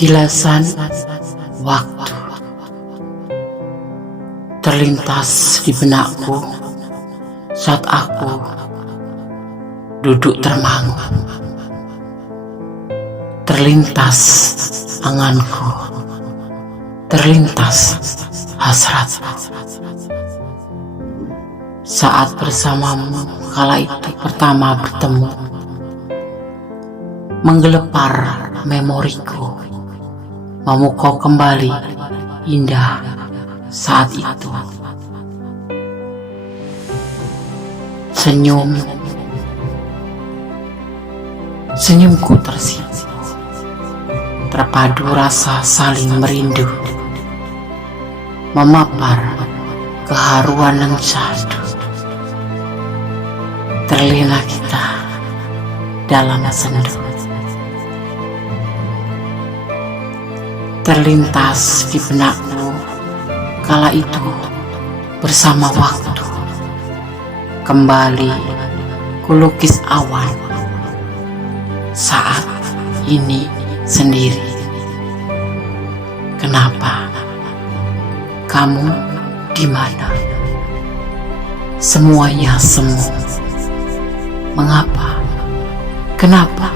Kilasan waktu terlintas di benakku saat aku duduk termangu. Terlintas anganku, terlintas hasrat saat bersamamu kala itu pertama bertemu, menggelepar memoriku, memukau kembali indah saat itu. Senyumku tersipu, terpadu rasa saling merindu, memapar keharuan yang syahdu. Terlena kita dalam sendu, terlintas di benakku kala itu bersama waktu. Kembali kulukis awan saat ini sendiri. Kenapa? Kamu di mana? Semuanya semu. Mengapa? Kenapa?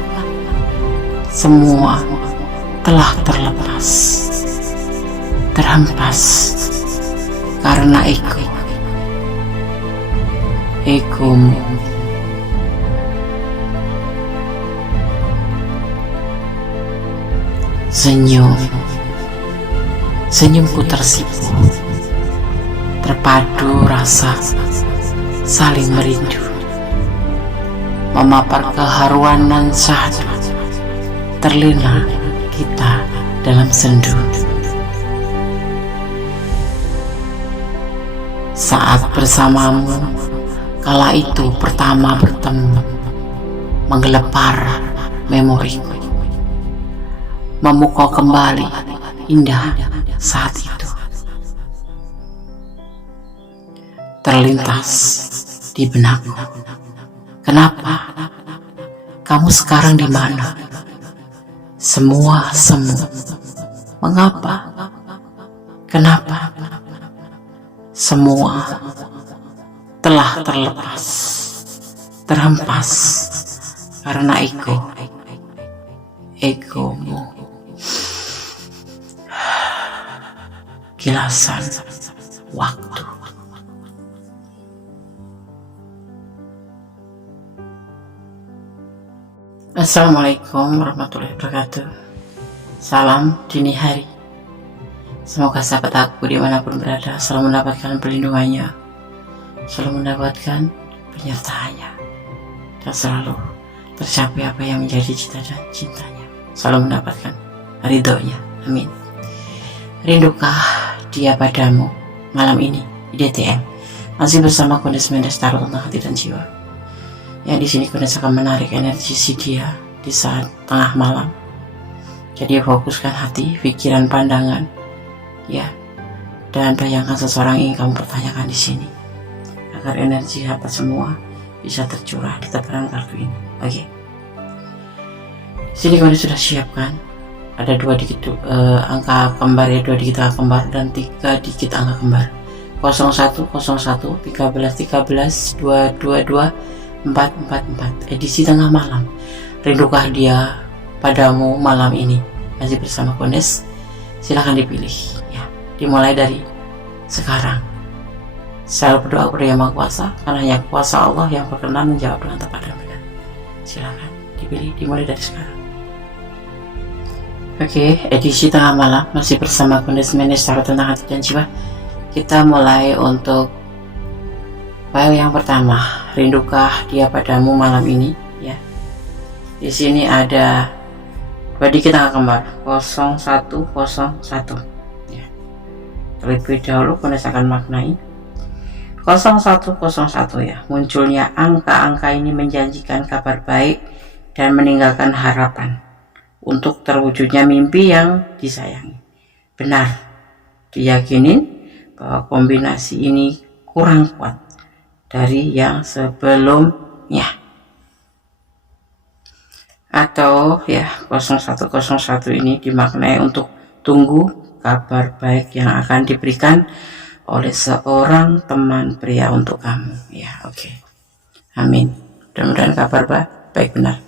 Semua telah terlepas, terhempas karena egomu. Senyumku tersipu, terpadu rasa saling merindu, memapar keharuan nan syahdu. Terlena kita dalam sendu saat bersamamu kala itu pertama bertemu, menggelepar memoriku, memukau kembali indah saat itu. Terlintas di benakku, kenapa? Kamu sekarang di mana? Semua semu. Mengapa? Kenapa? Semua telah terlepas, terhempas karena egomu. Kilasan waktu. Assalamualaikum warahmatullahi wabarakatuh. Salam dini hari. Semoga sahabat aku dimanapun berada selalu mendapatkan perlindungannya, selalu mendapatkan penyertaannya, dan selalu tercapai apa yang menjadi cita dan cintanya, selalu mendapatkan ridhonya. Amin. Rindukah dia padamu malam ini? IDTM masih bersama Kondis Mendes Tarot tentang hati dan jiwa. Yang di sini Kondis akan menarik energi si dia di saat tengah malam. Jadi fokuskan hati, pikiran, pandangan, ya, dan bayangkan seseorang ingin kamu pertanyakan di sini, agar energi apa semua bisa tercurah di tebaran kartu ini. Oke. Sini Kondis sudah siapkan. Ada 2 digit angka kembar ya, 2 digit angka kembar dan 3 digit angka kembar. 01, 01, 13, 13, 222, 444. Edisi tengah malam. Rindukah dia padamu malam ini? Masih bersama Kondis. Silahkan dipilih ya. Dimulai dari sekarang. Saya berdoa kepada Yang Maha Kuasa, karena hanya kuasa Allah yang berkenan menjawab dengan tepat dan benar. Silahkan dipilih, dimulai dari sekarang. Oke, edisi tengah malam masih bersama Kondis Mendes Tarot tentang hati dan jiwa. Kita mulai untuk file yang pertama. Rindukah dia padamu malam ini? Ya. Di sini ada 2 digit angka kembar 0101. Ya. Terlebih dahulu Kondis akan maknai 0101 ya. Munculnya angka-angka ini menjanjikan kabar baik dan meninggalkan harapan untuk terwujudnya mimpi yang disayangi. Benar, diyakinin bahwa kombinasi ini kurang kuat dari yang sebelumnya. Atau ya 0101 ini dimaknai untuk tunggu kabar baik yang akan diberikan oleh seorang teman pria untuk kamu. Ya, oke. Amin. Mudah-mudahan kabar baik benar.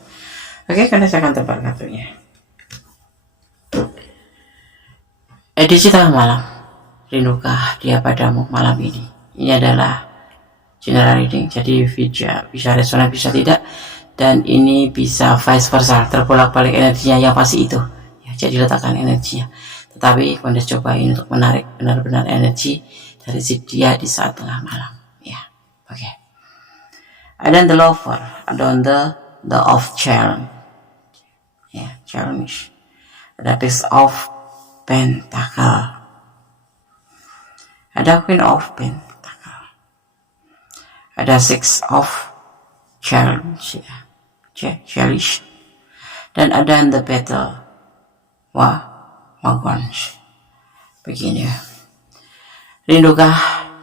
Oke, karena saya akan tebar kartunya. Edisi tengah malam. Rindukah dia padamu malam ini? Ini adalah general reading, jadi bisa resonan bisa tidak, dan ini bisa vice versa, terbolak-balik energinya yang pasti itu ya, jadi letakkan energinya. Tetapi Anda cobain untuk menarik benar-benar energi dari si dia di saat tengah malam ya. Oke. Ada the lover, ada the of challenge ya, challenge. Ada piece of pentacle, ada queen of pentacle, ada six of challenge ya, challenge, dan ada the battle wagons. Begini ya. Rindukah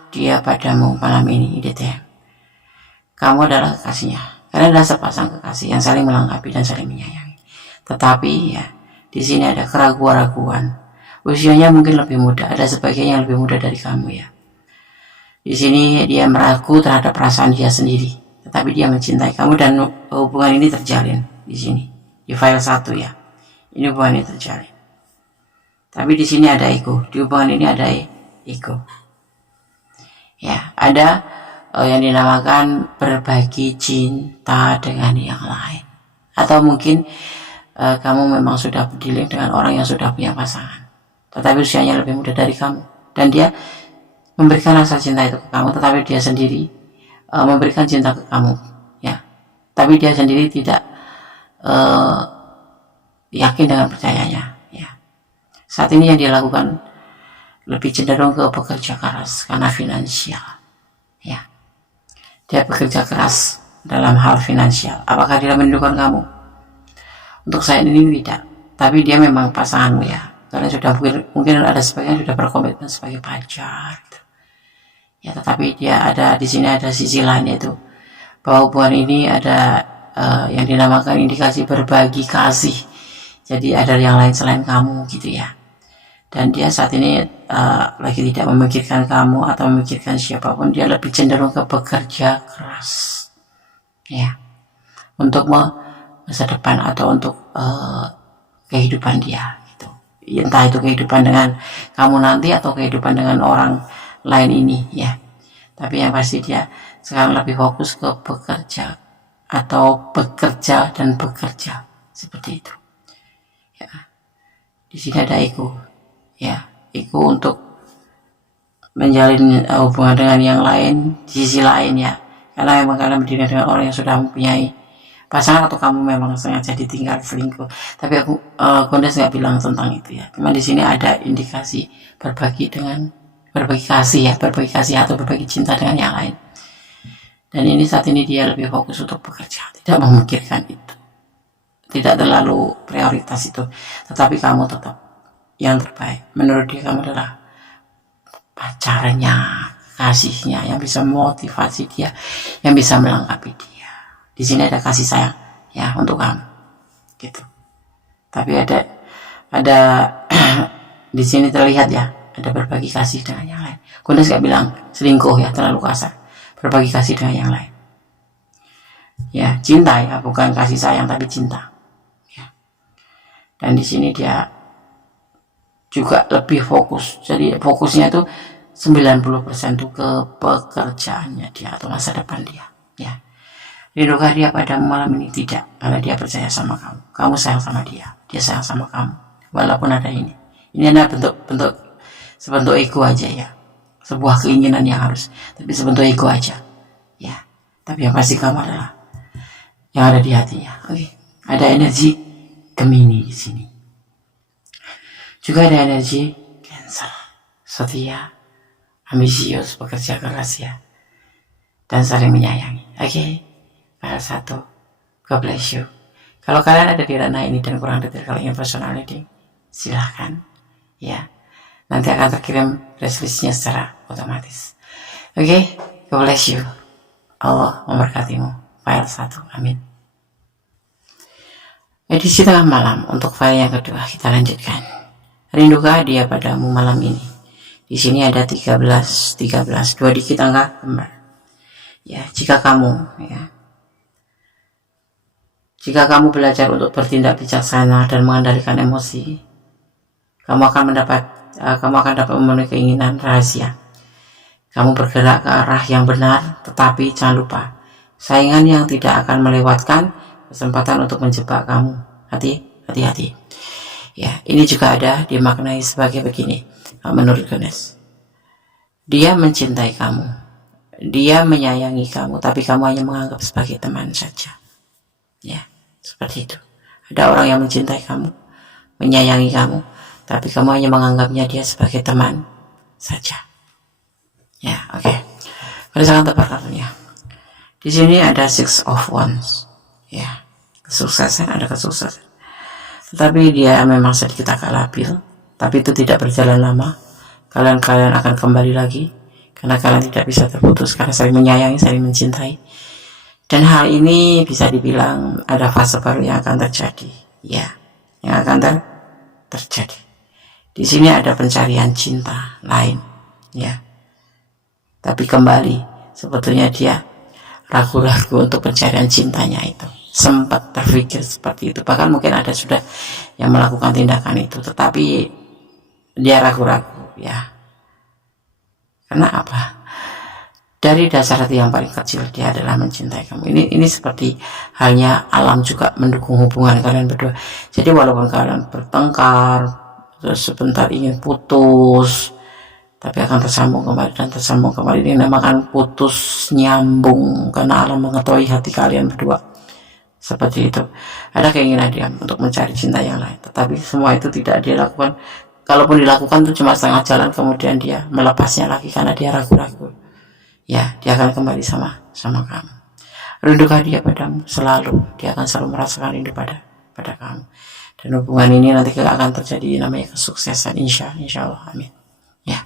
dia padamu malam ini, DTM? Kamu adalah kekasihnya. Kalian adalah sepasang kekasih yang saling melengkapi dan saling menyayangi. Tetapi ya, di sini ada keraguan-raguan. Usianya mungkin lebih muda, ada sebagian yang lebih muda dari kamu ya. Di sini dia meragu terhadap perasaan dia sendiri, tetapi dia mencintai kamu dan hubungan ini terjalin di sini. Di file 1 ya. Ini hubungan ini terjalin. Tapi di sini ada ego, di hubungan ini ada ego. Ya, ada yang dinamakan berbagi cinta dengan yang lain. Atau mungkin kamu memang sudah berdiling dengan orang yang sudah punya pasangan, tetapi usianya lebih muda dari kamu, dan dia memberikan rasa cinta itu ke kamu, tetapi dia sendiri memberikan cinta ke kamu ya, tapi dia sendiri tidak yakin dengan percayanya ya. Saat ini yang dia lakukan lebih cenderung ke bekerja keras karena finansial ya. Dia bekerja keras dalam hal finansial. Apakah dia merindukan kamu? Untuk saya ini tidak, tapi dia memang pasanganmu ya. Karena sudah mungkin ada sebagian sudah berkomitmen sebagai pacar gitu. Ya, tetapi dia ada di sini, ada sisi lain, yaitu bahwa hubungan ini ada yang dinamakan indikasi berbagi kasih. Jadi ada yang lain selain kamu gitu ya. Dan dia saat ini lagi tidak memikirkan kamu atau memikirkan siapapun. Dia lebih cenderung ke bekerja keras ya, untuk masa depan atau untuk kehidupan dia gitu. Entah itu kehidupan dengan kamu nanti atau kehidupan dengan orang lain ini ya. Tapi yang pasti dia sekarang lebih fokus ke bekerja atau bekerja dan bekerja seperti itu ya. Di sini ada ego ya, ego untuk menjalin hubungan dengan yang lain di sisi lain ya, karena memang kalian berdiri dengan orang yang sudah mempunyai pasangan, atau kamu memang sengaja ditinggal selingkuh. Tapi aku Gondes nggak bilang tentang itu ya. Cuma di sini ada indikasi berbagi kasih ya, berbagi kasih atau berbagi cinta dengan yang lain. Dan ini saat ini dia lebih fokus untuk bekerja, tidak memikirkan itu, tidak terlalu prioritas itu. Tetapi kamu tetap yang terbaik. Menurut dia kamu adalah pacarnya, kasihnya, yang bisa memotivasi dia, yang bisa melengkapi dia. Di sini ada kasih sayang ya untuk kamu gitu. Tapi ada di sini terlihat ya, ada berbagi kasih dengan yang lain. Gondes gak bilang selingkuh ya, terlalu kasar. Berbagi kasih dengan yang lain ya, cinta ya, bukan kasih sayang tapi cinta ya. Dan di sini dia juga lebih fokus, jadi fokusnya itu 90% itu ke pekerjaannya dia atau masa depan dia ya. Rindukah dia pada malam ini? Tidak, karena dia percaya sama kamu, kamu sayang sama dia, dia sayang sama kamu. Walaupun ada ini adalah sebentuk ego aja ya, sebuah keinginan yang harus, tapi sebentuk ego aja ya. Tapi yang pasti kamu adalah yang ada di hatinya. Oke. Ada energi Gemini di sini. Juga ada energi Cancer, setia, ambisius, bekerja keras ya, dan saling menyayangi. Oke. File 1. God bless you. Kalau kalian ada di ranah ini dan kurang detail kalau ingin personal reading, silahkan ya. Nanti akan terkirim resolusinya secara otomatis. Oke. God bless you. Allah memberkatimu. File 1. Amin. Edisi tengah malam untuk file yang kedua kita lanjutkan. Rindukah dia padamu malam ini? Di sini ada 13, 2 dikit angka kembar. Ya, jika kamu belajar untuk bertindak bijaksana dan mengendalikan emosi, kamu akan dapat memenuhi keinginan rahasia. Kamu bergerak ke arah yang benar, tetapi jangan lupa, saingan yang tidak akan melewatkan kesempatan untuk menjebak kamu. Hati-hati. Ya, ini juga ada dimaknai sebagai begini, menurut Ganesh. Dia mencintai kamu, dia menyayangi kamu, tapi kamu hanya menganggap sebagai teman saja. Ya, seperti itu. Ada orang yang mencintai kamu, menyayangi kamu, tapi kamu hanya menganggapnya dia sebagai teman saja. Ya, oke. Misalkan tepat kartunya. Di sini ada Six of Wands. Ya, kesuksesan, ada kesuksesan. Tetapi dia memang sedikit agak labil, tapi itu tidak berjalan lama. Kalian akan kembali lagi karena kalian tidak bisa terputus karena saling menyayangi, saling mencintai. Dan hal ini bisa dibilang ada fase baru yang akan terjadi. Ya, yang akan terjadi. Di sini ada pencarian cinta lain, ya. Tapi kembali, sebetulnya dia ragu-ragu untuk pencarian cintanya itu. Sempat terpikir seperti itu. Bahkan mungkin ada sudah yang melakukan tindakan itu. Tetapi dia ragu-ragu, ya. Karena apa? Dari dasar hati yang paling kecil dia adalah mencintai kamu. Ini seperti halnya alam juga mendukung hubungan kalian berdua. Jadi walaupun kalian bertengkar, terus sebentar ingin putus, tapi akan tersambung kembali. Ini dinamakan putus nyambung karena alam mengetahui hati kalian berdua. Seperti itu. Ada keinginan dia untuk mencari cinta yang lain, tetapi semua itu tidak dia lakukan. Kalaupun dilakukan itu cuma setengah jalan, kemudian dia melepasnya lagi karena dia ragu-ragu. Ya, dia akan kembali sama kamu. Rindukah dia padamu? Selalu. Dia akan selalu merasakan rindu pada kamu. Dan hubungan ini nanti akan terjadi namanya kesuksesan, insya Allah. Amin. Ya.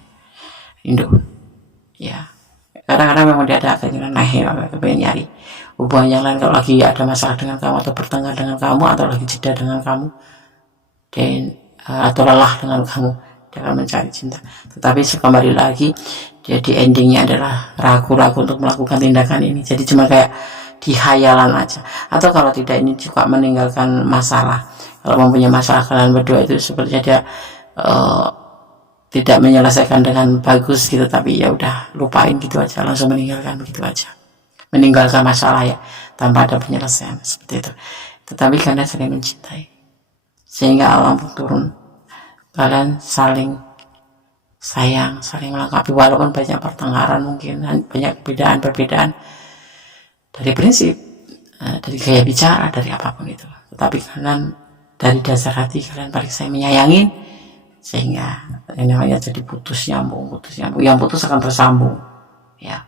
Rindu, ya. Kadang-kadang memang dia ada keinginan pengen nyari hubungan yang lain kalau lagi ada masalah dengan kamu atau bertengkar dengan kamu atau lagi jeda dengan kamu dan atau lelah dengan kamu, dia akan mencari cinta. Tetapi kembali lagi, jadi endingnya adalah ragu-ragu untuk melakukan tindakan ini. Jadi cuma kayak di hayalan aja. Atau kalau tidak, ini juga meninggalkan masalah. Kalau mempunyai masalah kalian berdua itu sepertinya dia tidak menyelesaikan dengan bagus gitu, tapi ya udah lupain gitu aja, langsung meninggalkan begitu aja, meninggalkan masalah ya tanpa ada penyelesaian seperti itu. Tetapi karena saling mencintai sehingga alam turun, kalian saling sayang, saling melengkapi walaupun banyak pertengkaran, mungkin banyak perbedaan dari prinsip, dari gaya bicara, dari apapun itu, tetapi kalian dari dasar hati kalian paling saya menyayangin, sehingga yang namanya jadi putus nyambung. Yang putus akan tersambung, ya.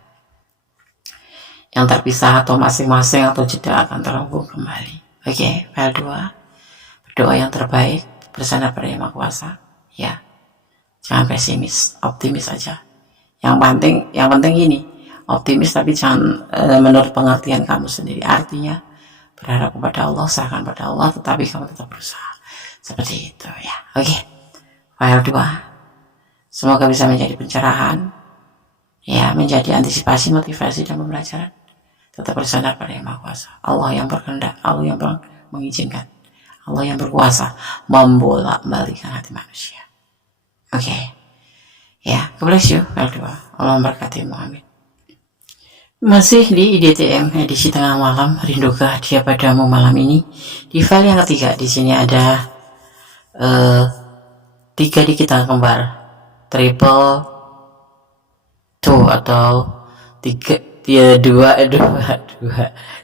Yang terpisah atau masing-masing atau jeda akan terhubung kembali. Oke, file 2. Berdoa yang terbaik, bersandar pada Yang Maha Kuasa, ya. Jangan pesimis, optimis saja. Yang penting ini, optimis tapi jangan menurut pengertian kamu sendiri. Artinya berharap kepada Allah, serahkan pada Allah, tetapi kamu tetap berusaha. Seperti itu, ya. Oke. File 2, semoga bisa menjadi pencerahan, ya, menjadi antisipasi, motivasi, dan pembelajaran. Tetap bersandar pada Yang Maha Kuasa. Allah yang berkehendak, Allah yang mengizinkan, Allah yang berkuasa membolak-balikan hati manusia. Oke. Ya, God bless you. File 2, Allah memberkatimu, amin. Masih di IDTM edisi tengah malam, rindukah dia padamu malam ini. Di file yang ketiga, di sini ada 3 dikit angka kembar, triple 2 atau 2,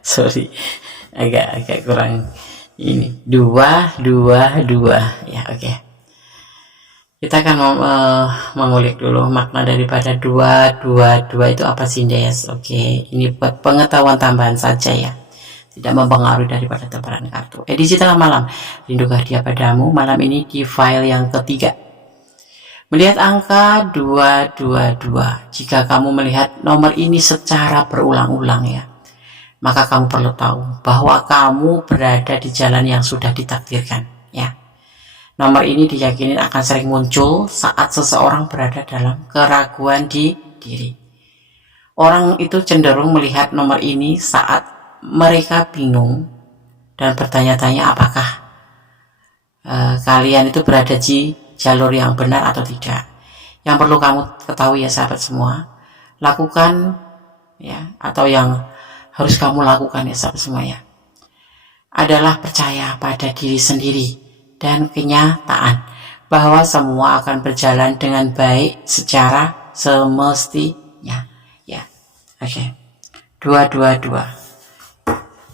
sorry, agak kurang ini, 2, ya. Oke. Kita akan mengulik dulu makna daripada 2 itu apa sih, Des? Oke, ini buat pengetahuan tambahan saja ya, tidak mempengaruhi daripada tebaran kartu. Edisi tengah malam, rindukah dia padamu malam ini di file yang ketiga. Melihat angka 222, jika kamu melihat nomor ini secara berulang-ulang ya, maka kamu perlu tahu bahwa kamu berada di jalan yang sudah ditakdirkan, ya. Nomor ini diyakini akan sering muncul saat seseorang berada dalam keraguan di diri. Orang itu cenderung melihat nomor ini saat mereka bingung dan bertanya-tanya apakah kalian itu berada di jalur yang benar atau tidak. Yang perlu kamu ketahui ya sahabat semua, lakukan ya, atau yang harus kamu lakukan ya sahabat semua ya, adalah percaya pada diri sendiri dan kenyataan bahwa semua akan berjalan dengan baik secara semestinya, ya. Oke. 222.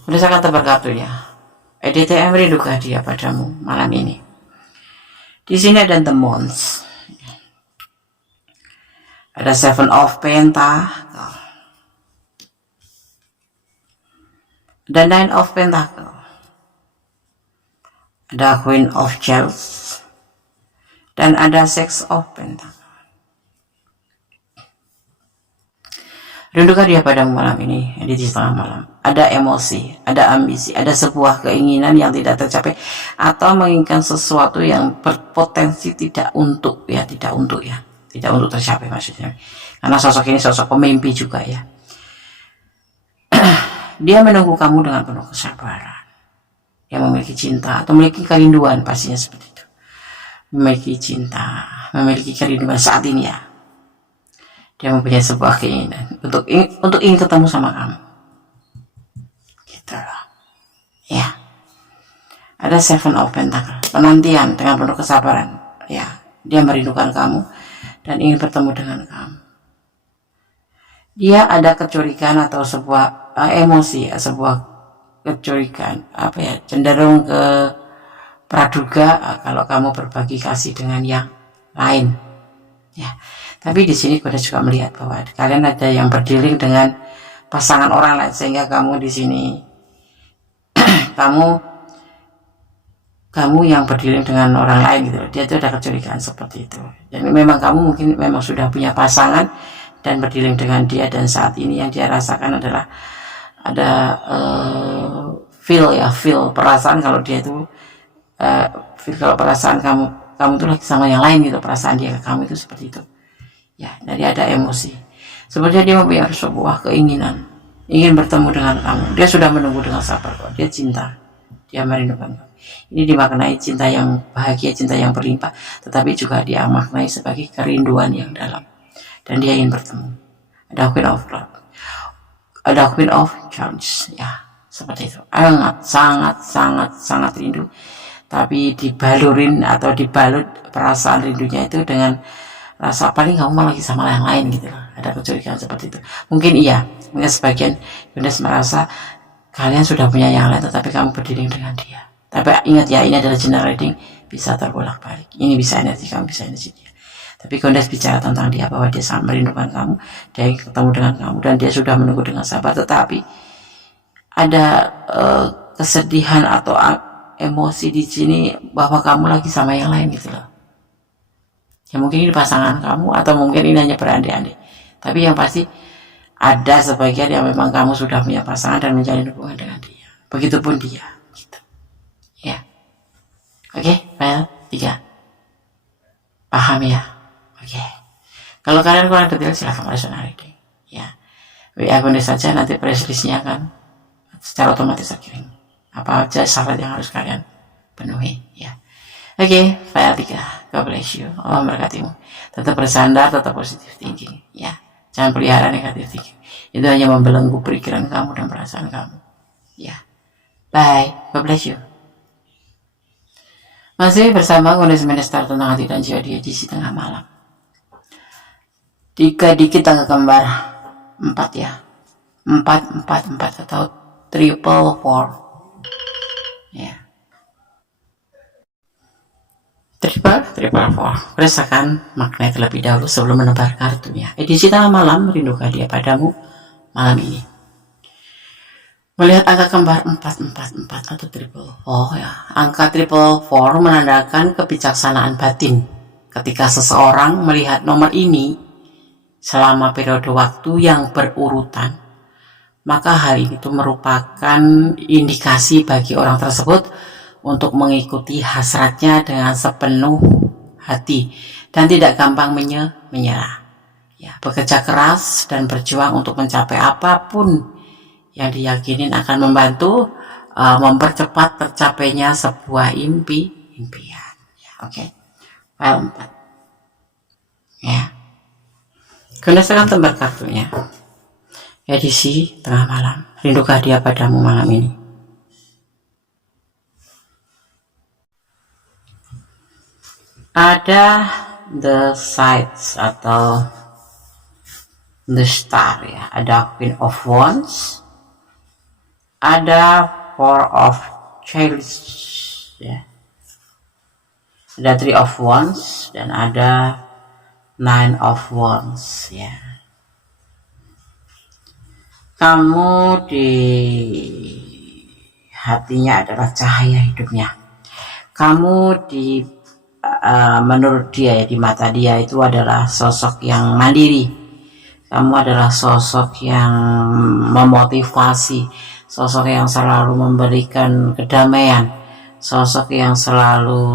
Udah saya kata berkatu ya. EDTM rindukan dia padamu malam ini. Di sini ada the Mons. Ada 7 of Pentacle. Ada 9 of Pentacle. Ada Queen of Cups. Dan ada 6 of Pentacle. Rindukan dia padamu malam ini, di tengah malam. Ada emosi, ada ambisi, ada sebuah keinginan yang tidak tercapai, atau menginginkan sesuatu yang berpotensi tidak untuk tercapai maksudnya. Karena sosok ini sosok pemimpi juga ya. Dia menunggu kamu dengan penuh kesabaran. Dia memiliki cinta atau memiliki kerinduan, pastinya seperti itu. Memiliki cinta, memiliki kerinduan saat ini ya. Dia mempunyai sebuah keinginan untuk ingin ketemu sama kamu. Gitu loh. Ya. Ada 7 of Pentacle. Penantian dengan penuh kesabaran. Ya. Dia merindukan kamu dan ingin bertemu dengan kamu. Dia ada kecurigaan atau sebuah emosi, sebuah kecurigaan, cenderung ke praduga kalau kamu berbagi kasih dengan yang lain. Ya. Tapi di sini kita juga melihat bahwa kalian ada yang berdealing dengan pasangan orang lain, sehingga kamu di sini kamu yang berdealing dengan orang lain gitu. Dia itu ada kecurigaan seperti itu. Dan memang kamu mungkin memang sudah punya pasangan dan berdealing dengan dia, dan saat ini yang dia rasakan adalah ada feel perasaan kalau dia itu kalau perasaan kamu tuh lagi sama yang lain gitu, perasaan dia ke kamu itu seperti itu. Ya, jadi ada emosi. Sebenarnya dia mempunyai sebuah keinginan, ingin bertemu dengan kamu. Dia sudah menunggu dengan sabar kok. Dia cinta, dia merindukan kamu. Ini dimaknai cinta yang bahagia, cinta yang berlimpah, tetapi juga dia maknai sebagai kerinduan yang dalam. Dan dia ingin bertemu. Ada Queen of Love, ada Queen of Cups, ya seperti itu. Sangat rindu. Tapi dibalut perasaan rindunya itu dengan rasa paling kamu malah lagi sama yang lain gitu loh. Ada kecurigaan seperti itu. Mungkin sebagian Yunus merasa kalian sudah punya yang lain, tetapi kamu berdiri dengan dia. Tapi ingat ya, ini adalah general reading, bisa terbolak-balik. Ini bisa energi kamu, bisa energi dia. Tapi Gondes bicara tentang dia, bahwa dia sangat merindukan kamu, dia ingin ketemu dengan kamu, dan dia sudah menunggu dengan sabar. Tetapi ada kesedihan atau emosi di sini bahwa kamu lagi sama yang lain gitu loh. Ya mungkin ini pasangan kamu, atau mungkin ini hanya berandai-andai. Tapi yang pasti ada sebagian yang memang kamu sudah punya pasangan dan menjalin hubungan dengan dia. Begitupun dia. Gitu. Ya. Oke, file 3. Paham ya? Oke. Kalau kalian kurang detail silahkan personal reading. Ya. WA Gondes saja, nanti press list-nya akan secara otomatis terkirim. Apa aja syarat yang harus kalian penuhi. Ya. Oke, file 3. God bless you. Allah memberkatimu. Tetap bersandar, tetap positive thinking. Ya, jangan pelihara negative thinking. Itu hanya membelenggu pikiran kamu dan perasaan kamu. Ya, bye. God bless you. Masih bersama Gondes Minister tentang hati dan jiwa di edisi tengah malam. 3 dikit tangga kembar 4 ya. 4 atau triple 4. Ya. Triple 4. Rasakan makna terlebih dahulu sebelum menebar kartunya. Edisi tengah malam, rindukan dia padamu malam ini. Melihat angka kembar 4 atau triple 4 ya. Angka triple 4 menandakan kebijaksanaan batin. Ketika seseorang melihat nomor ini selama periode waktu yang berurutan, maka hal itu merupakan indikasi bagi orang tersebut untuk mengikuti hasratnya dengan sepenuh hati dan tidak gampang menyerah. Ya, bekerja keras dan berjuang untuk mencapai apapun yang diyakini akan membantu mempercepat tercapainya sebuah impian. Ya, oke. File 4. Ya. Gunakan lembar kartunya. Edisi tengah malam. Rindukah dia padamu malam ini? Ada the sides atau the star ya. Ada Queen of Wands. Ada Four of Chalice ya. Ada Three of Wands dan ada Nine of Wands ya. Kamu di hatinya adalah cahaya hidupnya. Kamu di menurut dia ya, di mata dia itu adalah sosok yang mandiri. Kamu adalah sosok yang memotivasi, sosok yang selalu memberikan kedamaian, sosok yang selalu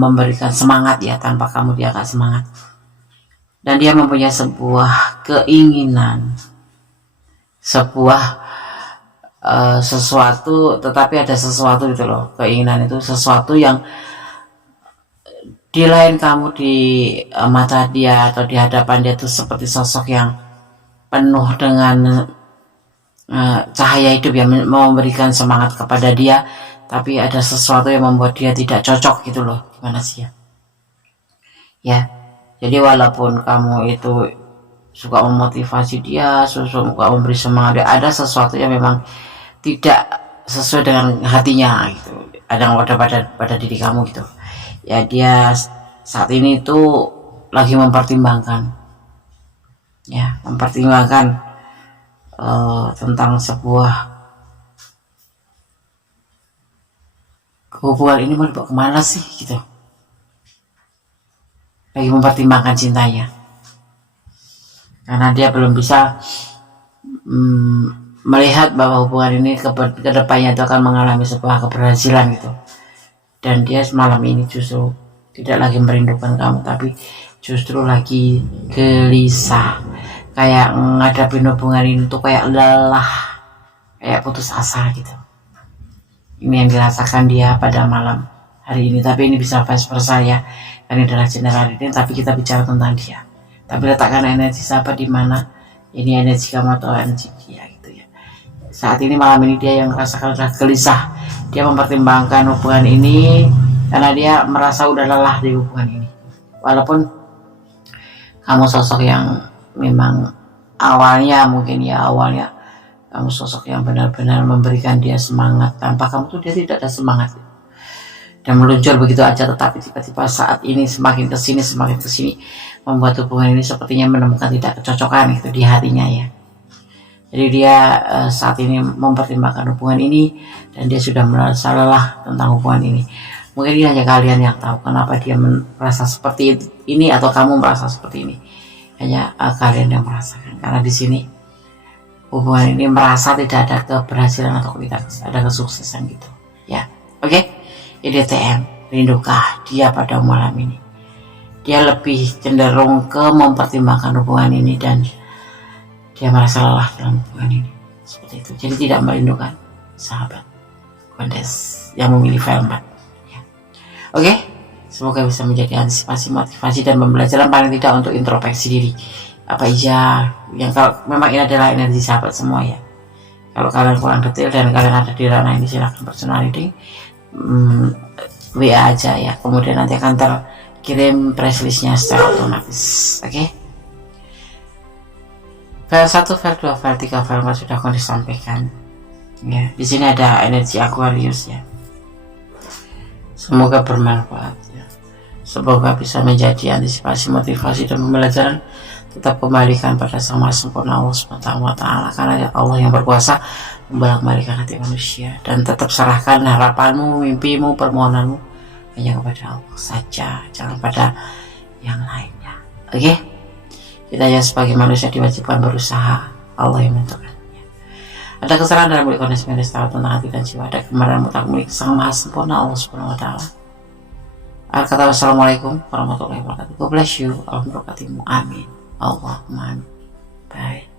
memberikan semangat ya, tanpa kamu dia gak semangat. Dan dia mempunyai sebuah keinginan, sebuah sesuatu, tetapi ada sesuatu gitu loh. Keinginan itu sesuatu yang di lain kamu di mata dia atau di hadapan dia itu seperti sosok yang penuh dengan cahaya hidup yang memberikan semangat kepada dia, tapi ada sesuatu yang membuat dia tidak cocok gitu loh. Gimana sih ya? Ya, jadi walaupun kamu itu suka memotivasi dia, suka memberi semangat dia, ada sesuatu yang memang tidak sesuai dengan hatinya gitu. Ada yang ada pada diri kamu gitu. Ya, dia saat ini itu lagi mempertimbangkan, ya, mempertimbangkan tentang sebuah hubungan ini mau dibawa kemana sih gitu. Lagi mempertimbangkan cintanya, karena dia belum bisa melihat bahwa hubungan ini ke depannya itu akan mengalami sebuah keberhasilan gitu. Dan dia malam ini justru tidak lagi merindukan kamu, tapi justru lagi gelisah, kayak ngadapin hubungan ini tuh kayak lelah, kayak putus asa gitu. Ini yang dirasakan dia pada malam hari ini. Tapi ini bisa vice versa ya, ini adalah general reading, tapi kita bicara tentang dia. Tapi letakkan energi siapa di mana, ini energi kamu atau energi dia gitu ya. Saat ini malam ini dia yang merasakan adalah gelisah. Dia mempertimbangkan hubungan ini karena dia merasa udah lelah di hubungan ini. Walaupun kamu sosok yang memang awalnya kamu sosok yang benar-benar memberikan dia semangat. Tanpa kamu tuh dia tidak ada semangat dan meluncur begitu aja. Tetapi tiba-tiba saat ini semakin kesini membuat hubungan ini sepertinya menemukan tidak kecocokan gitu di hatinya ya. Jadi dia saat ini mempertimbangkan hubungan ini dan dia sudah merasa lelah tentang hubungan ini. Mungkin ini hanya kalian yang tahu kenapa dia merasa seperti ini atau kamu merasa seperti ini. Hanya kalian yang merasakan, karena di sini hubungan ini merasa tidak ada keberhasilan atau tidak ada kesuksesan gitu. Ya, oke. EDTM, rindukah dia pada malam ini? Dia lebih cenderung ke mempertimbangkan hubungan ini dan dia merasa lelah dalam hubungan ini. Seperti itu. Jadi tidak merindukan sahabat Kondes yang memilih file 4. Ya. Oke. Semoga bisa menjadi antisipasi, motivasi, dan pembelajaran paling tidak untuk introspeksi diri. Apa iya yang kalau memang ini adalah energi sahabat semua ya. Kalau kalian kurang detail dan kalian ada di ranah ini, silahkan personal reading. WA aja ya. Kemudian nanti akan terkirim press listnya secara otomatis. Oke. File 1, file 2, file 3, file 4 sudah aku disampaikan. Ya, di sini ada energi Aquarius ya. Semoga bermanfaat ya. Semoga bisa menjadi antisipasi, motivasi, dan pembelajaran. Tetap kembalikan pada Sang Maha Sempurna Allah SWT, karena Allah yang berkuasa membolak-balikan hati manusia. Dan tetap serahkan harapanmu, mimpimu, permohonanmu hanya kepada Allah saja, jangan pada yang lainnya. Oke? Kita ya sebagai manusia diwajibkan berusaha Allah yang menentukan. Ada kesalahan dalam milik kondisi medis tentang hati dan jiwa, ada kemarahan mutlak milik Sang Maha Sempurna Allah Subhanahu wa Ta'ala. Kata wassalamualaikum warahmatullahi wabarakatuh. God bless you. Allah memberkatimu. Amin. Allahumma amin. Bye.